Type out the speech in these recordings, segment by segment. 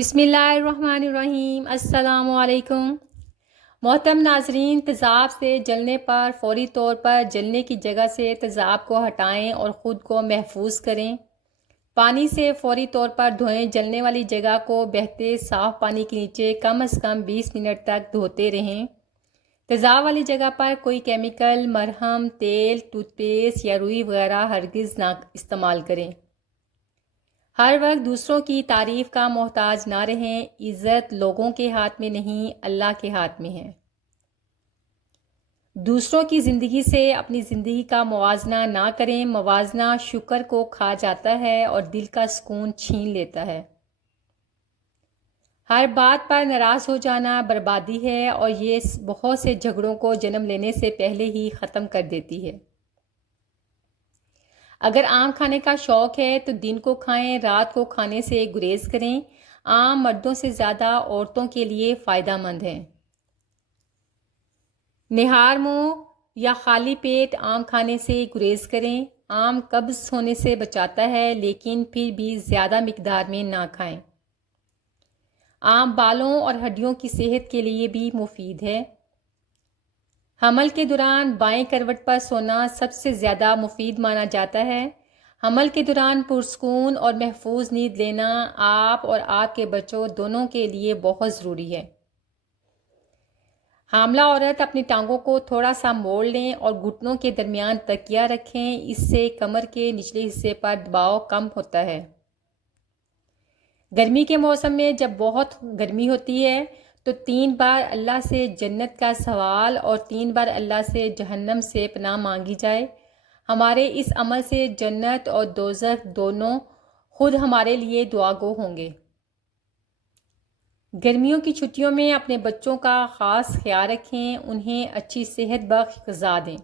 بسم اللہ الرحمن الرحیم۔ السلام علیکم محترم ناظرین، تیزاب سے جلنے پر فوری طور پر جلنے کی جگہ سے تیزاب کو ہٹائیں اور خود کو محفوظ کریں۔ پانی سے فوری طور پر دھوئیں۔ جلنے والی جگہ کو بہتے صاف پانی کے نیچے کم از کم 20 منٹ تک دھوتے رہیں۔ تیزاب والی جگہ پر کوئی کیمیکل، مرہم، تیل، ٹوتھ پیسٹ یا روئی وغیرہ ہرگز نہ استعمال کریں۔ ہر وقت دوسروں کی تعریف کا محتاج نہ رہیں۔ عزت لوگوں کے ہاتھ میں نہیں، اللہ کے ہاتھ میں ہے۔ دوسروں کی زندگی سے اپنی زندگی کا موازنہ نہ کریں۔ موازنہ شکر کو کھا جاتا ہے اور دل کا سکون چھین لیتا ہے۔ ہر بات پر ناراض ہو جانا بربادی ہے اور یہ بہت سے جھگڑوں کو جنم لینے سے پہلے ہی ختم کر دیتی ہے۔ اگر آم کھانے کا شوق ہے تو دن کو کھائیں، رات کو کھانے سے گریز کریں۔ آم مردوں سے زیادہ عورتوں کے لیے فائدہ مند ہے۔ نہار منہ یا خالی پیٹ آم کھانے سے گریز کریں۔ آم قبض ہونے سے بچاتا ہے، لیکن پھر بھی زیادہ مقدار میں نہ کھائیں۔ آم بالوں اور ہڈیوں کی صحت کے لیے بھی مفید ہے۔ حمل کے دوران بائیں کروٹ پر سونا سب سے زیادہ مفید مانا جاتا ہے۔ حمل کے دوران پرسکون اور محفوظ نیند لینا آپ اور آپ کے بچوں دونوں کے لیے بہت ضروری ہے۔ حاملہ عورت اپنی ٹانگوں کو تھوڑا سا موڑ لیں اور گھٹنوں کے درمیان تکیہ رکھیں۔ اس سے کمر کے نچلے حصے پر دباؤ کم ہوتا ہے۔ گرمی کے موسم میں جب بہت گرمی ہوتی ہے تو 3 بار اللہ سے جنت کا سوال اور 3 بار اللہ سے جہنم سے پناہ مانگی جائے۔ ہمارے اس عمل سے جنت اور دوزخ دونوں خود ہمارے لیے دعا گو ہوں گے۔ گرمیوں کی چھٹیوں میں اپنے بچوں کا خاص خیال رکھیں، انہیں اچھی صحت بخش غذا دیں۔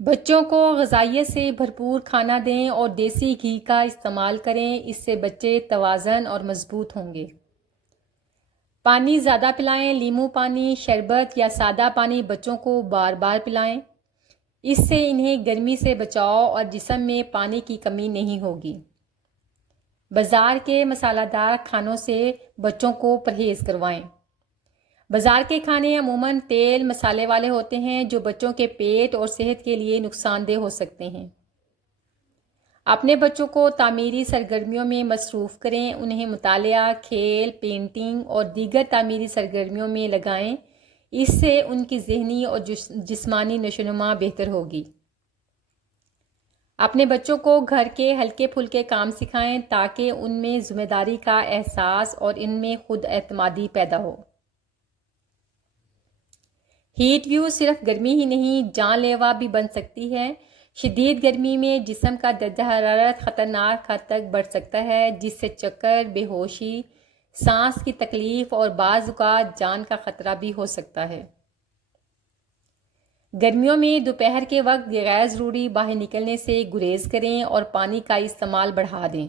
بچوں کو غذائیت سے بھرپور کھانا دیں اور دیسی گھی کا استعمال کریں، اس سے بچے توازن اور مضبوط ہوں گے۔ پانی زیادہ پلائیں۔ لیموں پانی، شربت یا سادہ پانی بچوں کو بار بار پلائیں۔ اس سے انہیں گرمی سے بچاؤ اور جسم میں پانی کی کمی نہیں ہوگی۔ بازار کے مسالہ دار کھانوں سے بچوں کو پرہیز کروائیں۔ بازار کے کھانے عموماً تیل مسالے والے ہوتے ہیں جو بچوں کے پیٹ اور صحت کے لیے نقصان دہ ہو سکتے ہیں۔ اپنے بچوں کو تعمیری سرگرمیوں میں مصروف کریں، انہیں مطالعہ، کھیل، پینٹنگ اور دیگر تعمیری سرگرمیوں میں لگائیں، اس سے ان کی ذہنی اور جسمانی نشوونما بہتر ہوگی۔ اپنے بچوں کو گھر کے ہلکے پھلکے کام سکھائیں تاکہ ان میں ذمہ داری کا احساس اور ان میں خود اعتمادی پیدا ہو۔ ہیٹ ویو صرف گرمی ہی نہیں، جان لیوا بھی بن سکتی ہے۔ شدید گرمی میں جسم کا درجہ حرارت خطرناک حد تک بڑھ سکتا ہے، جس سے چکر، بے ہوشی، سانس کی تکلیف اور بعض اوقات جان کا خطرہ بھی ہو سکتا ہے۔ گرمیوں میں دوپہر کے وقت غیر ضروری باہر نکلنے سے گریز کریں اور پانی کا استعمال بڑھا دیں۔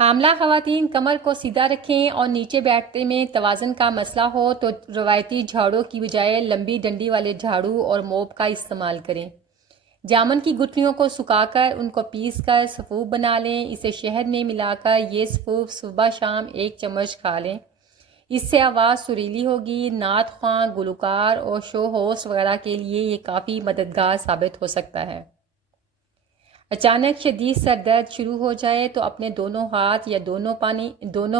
حاملہ خواتین کمر کو سیدھا رکھیں اور نیچے بیٹھنے میں توازن کا مسئلہ ہو تو روایتی جھاڑو کی بجائے لمبی ڈنڈی والے جھاڑو اور موپ کا استعمال کریں۔ جامن کی گٹھلیوں کو سکھا کر ان کو پیس کر سفوف بنا لیں، اسے شہد میں ملا کر یہ سفوف صبح شام 1 چمچ کھا لیں۔ اس سے آواز سریلی ہوگی۔ نعت خواں، گلوکار اور شو ہوسٹ وغیرہ کے لیے یہ کافی مددگار ثابت ہو سکتا ہے۔ اچانک شدید سر درد شروع ہو جائے تو اپنے دونوں ہاتھ یا دونوں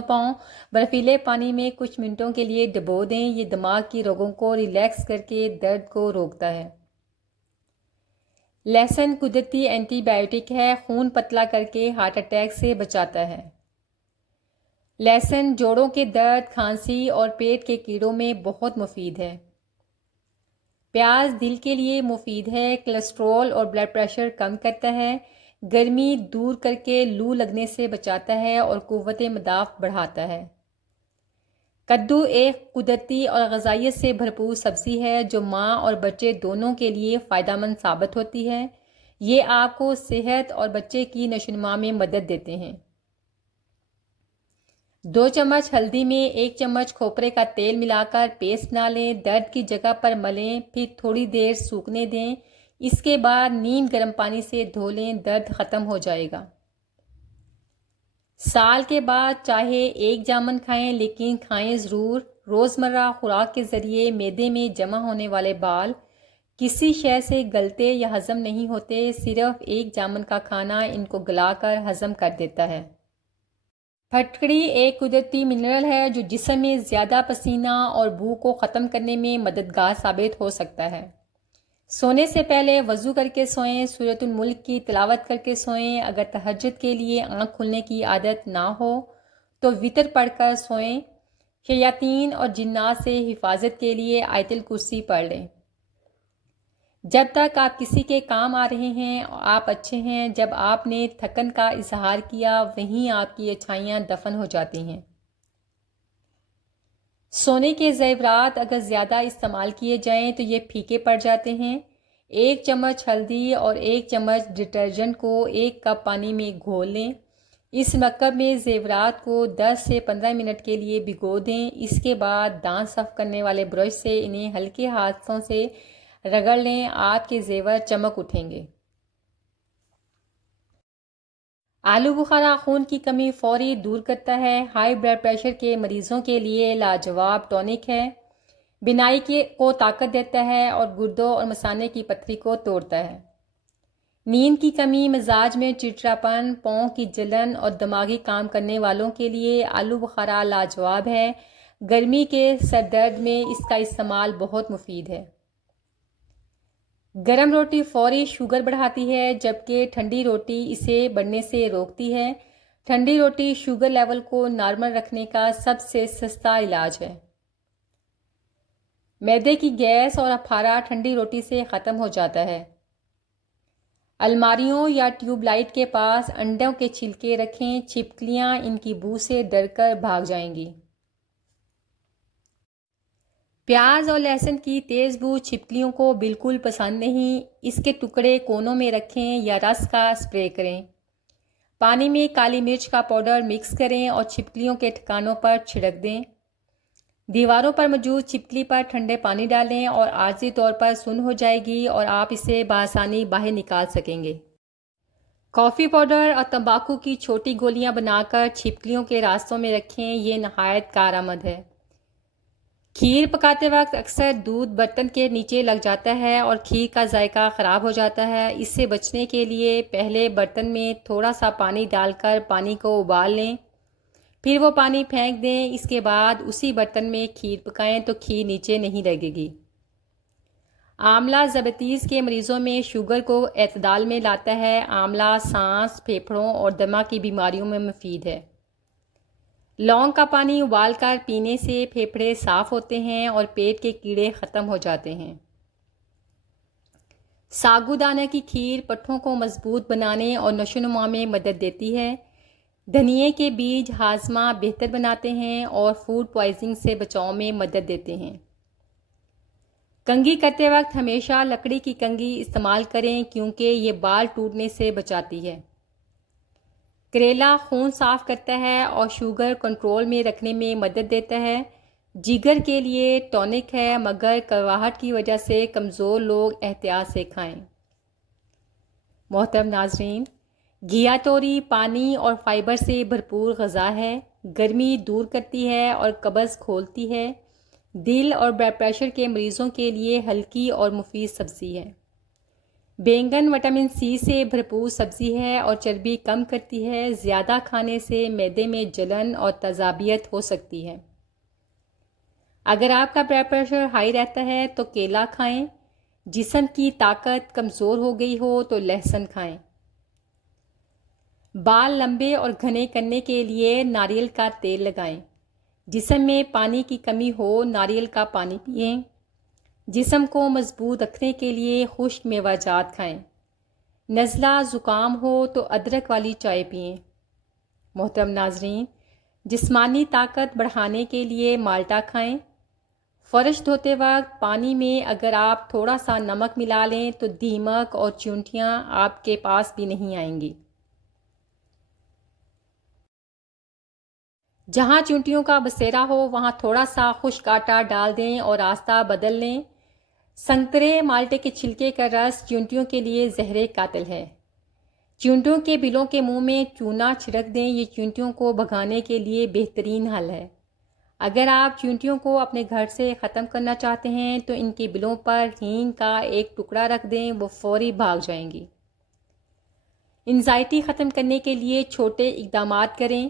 پاؤں برفیلے پانی میں کچھ منٹوں کے لیے ڈبو دیں، یہ دماغ کی رگوں کو ریلیکس کر کے درد کو روکتا ہے۔ لہسن قدرتی اینٹی بائیوٹک ہے، خون پتلا کر کے ہارٹ اٹیک سے بچاتا ہے۔ لہسن جوڑوں کے درد، کھانسی اور پیٹ کے کیڑوں میں بہت مفید ہے۔ پیاز دل کے لیے مفید ہے، کولیسٹرول اور بلڈ پریشر کم کرتا ہے، گرمی دور کر کے لو لگنے سے بچاتا ہے اور قوت مدافع بڑھاتا ہے۔ کدو ایک قدرتی اور غذائیت سے بھرپور سبزی ہے جو ماں اور بچے دونوں کے لیے فائدہ مند ثابت ہوتی ہے۔ یہ آپ کو صحت اور بچے کی نشوونما میں مدد دیتے ہیں۔ 2 چمچ ہلدی میں 1 چمچ کھوپرے کا تیل ملا کر پیسٹ بنا لیں، درد کی جگہ پر ملیں، پھر تھوڑی دیر سوکھنے دیں، اس کے بعد نیم گرم پانی سے دھو لیں، درد ختم ہو جائے گا۔ سال کے بعد چاہے ایک جامن کھائیں لیکن کھائیں ضرور۔ روزمرہ خوراک کے ذریعے معدے میں جمع ہونے والے بال کسی شے سے گلتے یا ہضم نہیں ہوتے، صرف ایک جامن کا کھانا ان کو گلا کر ہضم کر دیتا ہے۔ پھٹکڑی ایک قدرتی منرل ہے جو جسم میں زیادہ پسینہ اور بھوک کو ختم کرنے میں مددگار ثابت ہو سکتا ہے۔ سونے سے پہلے وضو کر کے سوئیں، سورۃ الملک کی تلاوت کر کے سوئیں۔ اگر تہجد کے لیے آنکھ کھلنے کی عادت نہ ہو تو وتر پڑھ کر سوئیں۔ شیاطین اور جنات سے حفاظت کے لیے آیت الکرسی پڑھ لیں۔ جب تک آپ کسی کے کام آ رہے ہیں آپ اچھے ہیں، جب آپ نے تھکن کا اظہار کیا وہیں آپ کی اچھائیاں دفن ہو جاتی ہیں۔ سونے کے زیورات اگر زیادہ استعمال کیے جائیں تو یہ پھیکے پڑ جاتے ہیں۔ 1 چمچ ہلدی اور 1 چمچ ڈٹرجنٹ کو 1 کپ پانی میں گھول لیں۔ اس مرکب میں زیورات کو 10 سے 15 منٹ کے لیے بھگو دیں۔ اس کے بعد دانت صاف کرنے والے برش سے انہیں ہلکے ہاتھوں سے رگڑ لیں، آپ کے زیور چمک اٹھیں گے۔ آلو بخارا خون کی کمی فوری دور کرتا ہے۔ ہائی بلڈ پریشر کے مریضوں کے لیے لاجواب ٹونک ہے۔ بینائی کو طاقت دیتا ہے اور گردوں اور مثانے کی پتھری کو توڑتا ہے۔ نیند کی کمی، مزاج میں چڑچڑاپن، پاؤں کی جلن اور دماغی کام کرنے والوں کے لیے آلو بخارا لاجواب ہے۔ گرمی کے سر درد میں اس کا استعمال بہت مفید ہے۔ گرم روٹی فوری شوگر بڑھاتی ہے جبکہ ٹھنڈی روٹی اسے بڑھنے سے روکتی ہے۔ ٹھنڈی روٹی شوگر لیول کو نارمل رکھنے کا سب سے سستا علاج ہے۔ معدے کی گیس اور اپھارا ٹھنڈی روٹی سے ختم ہو جاتا ہے۔ الماریوں یا ٹیوب لائٹ کے پاس انڈوں کے چھلکے رکھیں، چھپکلیاں ان کی بو سے ڈر کر بھاگ جائیں گی۔ پیاز اور لہسن کی تیز بو چھپکلیوں کو بالکل پسند نہیں، اس کے ٹکڑے کونوں میں رکھیں یا رس کا اسپرے کریں۔ پانی میں کالی مرچ کا پاؤڈر مکس کریں اور چھپکلیوں کے ٹھکانوں پر چھڑک دیں۔ دیواروں پر موجود چھپکلی پر ٹھنڈے پانی ڈالیں اور عارضی طور پر سن ہو جائے گی اور آپ اسے بآسانی باہر نکال سکیں گے۔ کافی پاؤڈر اور تمباکو کی چھوٹی گولیاں بنا کر چھپکلیوں کے راستوں میں رکھیں، یہ نہایت کارآمد ہے۔ کھیر پکاتے وقت اکثر دودھ برتن کے نیچے لگ جاتا ہے اور کھیر کا ذائقہ خراب ہو جاتا ہے۔ اس سے بچنے کے لیے پہلے برتن میں تھوڑا سا پانی ڈال کر پانی کو ابال لیں، پھر وہ پانی پھینک دیں۔ اس کے بعد اسی برتن میں کھیر پکائیں تو کھیر نیچے نہیں لگے گی۔ آملہ ذیابیطس کے مریضوں میں شوگر کو اعتدال میں لاتا ہے۔ آملہ سانس، پھیپھڑوں اور دمہ کی بیماریوں میں مفید ہے۔ لونگ کا پانی ابال کر پینے سے پھیپھڑے صاف ہوتے ہیں اور پیٹ کے کیڑے ختم ہو جاتے ہیں۔ ساگو دانے کی کھیر پٹھوں کو مضبوط بنانے اور نشو و نما میں مدد دیتی ہے۔ دھنیے کے بیج ہاضمہ بہتر بناتے ہیں اور فوڈ پوائزننگ سے بچاؤ میں مدد دیتے ہیں۔ کنگھی کرتے وقت ہمیشہ لکڑی کی کنگھی استعمال کریں کیونکہ یہ بال ٹوٹنے سے بچاتی ہے۔ کریلا خون صاف کرتا ہے اور شوگر کنٹرول میں رکھنے میں مدد دیتا ہے۔ جگر کے لیے ٹونک ہے مگر کڑواہٹ کی وجہ سے کمزور لوگ احتیاط سے کھائیں۔ محترم ناظرین، گھیا توری پانی اور فائبر سے بھرپور غذا ہے۔ گرمی دور کرتی ہے اور قبض کھولتی ہے۔ دل اور بلڈ پریشر کے مریضوں کے لیے ہلکی اور مفید سبزی ہے۔ بینگن وٹامن سی سے بھرپور سبزی ہے اور چربی کم کرتی ہے۔ زیادہ کھانے سے معدے میں جلن اور تیزابیت ہو سکتی ہے۔ اگر آپ کا بلڈ پریشر ہائی رہتا ہے تو کیلا کھائیں۔ جسم کی طاقت کمزور ہو گئی ہو تو لہسن کھائیں۔ بال لمبے اور گھنے کرنے کے لیے ناریل کا تیل لگائیں۔ جسم میں پانی کی کمی ہو ناریل کا پانی پئیں۔ جسم کو مضبوط رکھنے کے لیے خشک میوہ جات کھائیں۔ نزلہ زکام ہو تو ادرک والی چائے پئیں۔ محترم ناظرین، جسمانی طاقت بڑھانے کے لیے مالٹا کھائیں۔ فرش دھوتے وقت پانی میں اگر آپ تھوڑا سا نمک ملا لیں تو دیمک اور چیونٹیاں آپ کے پاس بھی نہیں آئیں گی۔ جہاں چیونٹیوں کا بسیرا ہو وہاں تھوڑا سا خشک آٹا ڈال دیں اور راستہ بدل لیں۔ سنترے مالٹے کے چھلکے کا رس چیونٹیوں کے لیے زہر قاتل ہے۔ چونٹیوں کے بلوں کے منہ میں چونا چھڑک دیں، یہ چونٹیوں کو بھگانے کے لیے بہترین حل ہے۔ اگر آپ چونٹیوں کو اپنے گھر سے ختم کرنا چاہتے ہیں تو ان کے بلوں پر ہینگ کا ایک ٹکڑا رکھ دیں، وہ فوری بھاگ جائیں گی۔ انزائٹی ختم کرنے کے لیے چھوٹے اقدامات کریں،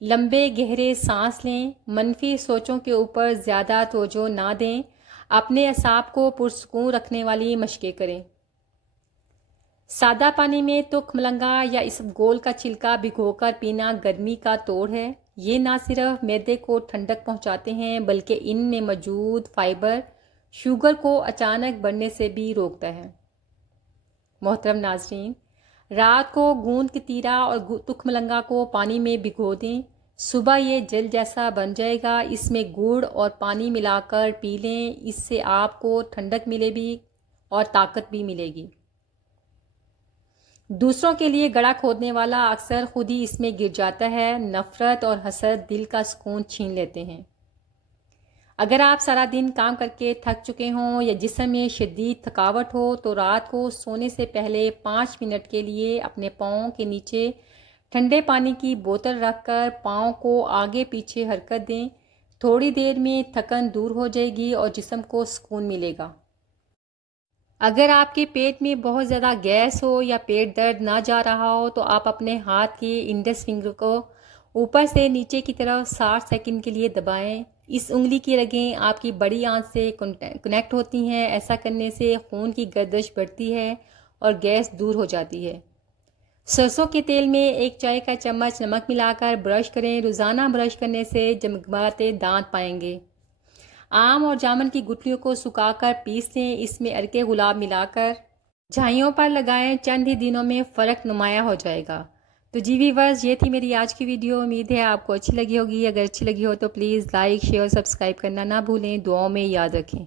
لمبے گہرے سانس لیں، منفی سوچوں کے اوپر زیادہ توجہ نہ دیں، اپنے اعصاب کو پرسکون رکھنے والی مشقیں کریں۔ سادہ پانی میں تخم مرنگا یا اسبگول کا چھلکا بھگو کر پینا گرمی کا توڑ ہے۔ یہ نہ صرف معدے کو ٹھنڈک پہنچاتے ہیں بلکہ ان میں موجود فائبر شوگر کو اچانک بڑھنے سے بھی روکتا ہے۔ محترم ناظرین، رات کو گوند کتیرا اور تخم مرنگا کو پانی میں بھگو دیں، صبح یہ جل جیسا بن جائے گا، اس میں گڑ اور پانی ملا کر پی لیں، اس سے آپ کو ٹھنڈک ملے گی اور طاقت بھی ملے گی۔ دوسروں کے لیے گڑھا کھودنے والا اکثر خود ہی اس میں گر جاتا ہے، نفرت اور حسد دل کا سکون چھین لیتے ہیں۔ اگر آپ سارا دن کام کر کے تھک چکے ہوں یا جسم میں شدید تھکاوٹ ہو تو رات کو سونے سے پہلے 5 منٹ کے لیے اپنے پاؤں کے نیچے ٹھنڈے پانی کی بوتل رکھ کر پاؤں کو آگے پیچھے حرکت دیں، تھوڑی دیر میں تھکن دور ہو جائے گی اور جسم کو سکون ملے گا۔ اگر آپ کے پیٹ میں بہت زیادہ گیس ہو یا پیٹ درد نہ جا رہا ہو تو آپ اپنے ہاتھ کے انڈس فنگر کو اوپر سے نیچے کی طرف 60 سیکنڈ کے لیے دبائیں۔ اس انگلی کی رگیں آپ کی بڑی آنت سے کنیکٹ ہوتی ہیں، ایسا کرنے سے خون کی گردش بڑھتی ہے اور گیس دور ہو جاتی ہے۔ سرسوں کے تیل میں 1 چائے کا چمچ نمک ملا کر برش کریں، روزانہ برش کرنے سے جگمگاتے دانت پائیں گے۔ آم اور جامن کی گٹلیوں کو سکھا کر پیس لیں، اس میں عرق گلاب ملا کر جھائیوں پر لگائیں، چند ہی دنوں میں فرق نمایاں ہو جائے گا۔ تو جی ویورز، یہ تھی میری آج کی ویڈیو، امید ہے آپ کو اچھی لگی ہوگی۔ اگر اچھی لگی ہو تو پلیز لائک، شیئر، سبسکرائب کرنا نہ بھولیں، دعاؤں میں یاد رکھیں۔